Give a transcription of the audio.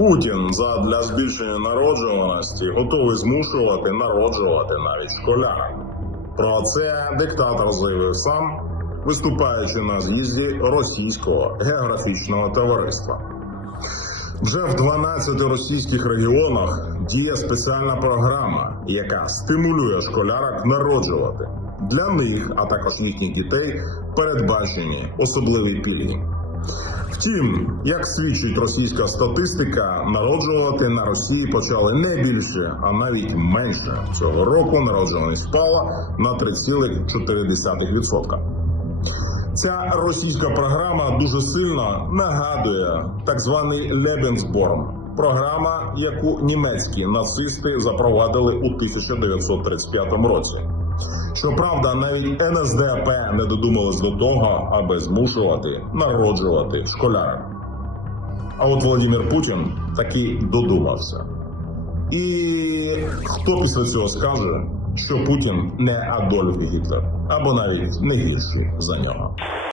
Путін задля збільшення народжуваності готовий змушувати народжувати навіть школяр. Про це диктатор заявив сам, виступаючи на з'їзді російського географічного товариства. Вже в 12 російських регіонах діє спеціальна програма, яка стимулює школярок народжувати. Для них, а також їхніх дітей, передбачені особливі пільги. Втім, як свідчить російська статистика, народжувати на Росії почали не більше, а навіть менше. Цього року народжуваність впала на 3,4%. Ця російська програма дуже сильно нагадує так званий Лебенсборн. Програма, яку німецькі нацисти запровадили у 1935 році. Щоправда, навіть НСДАП не додумалось до того, аби змушувати народжувати школярів. А от Володимир Путін таки додумався. І хто після цього скаже, що Путін не Адольф Гітлер, або навіть не гірший за нього.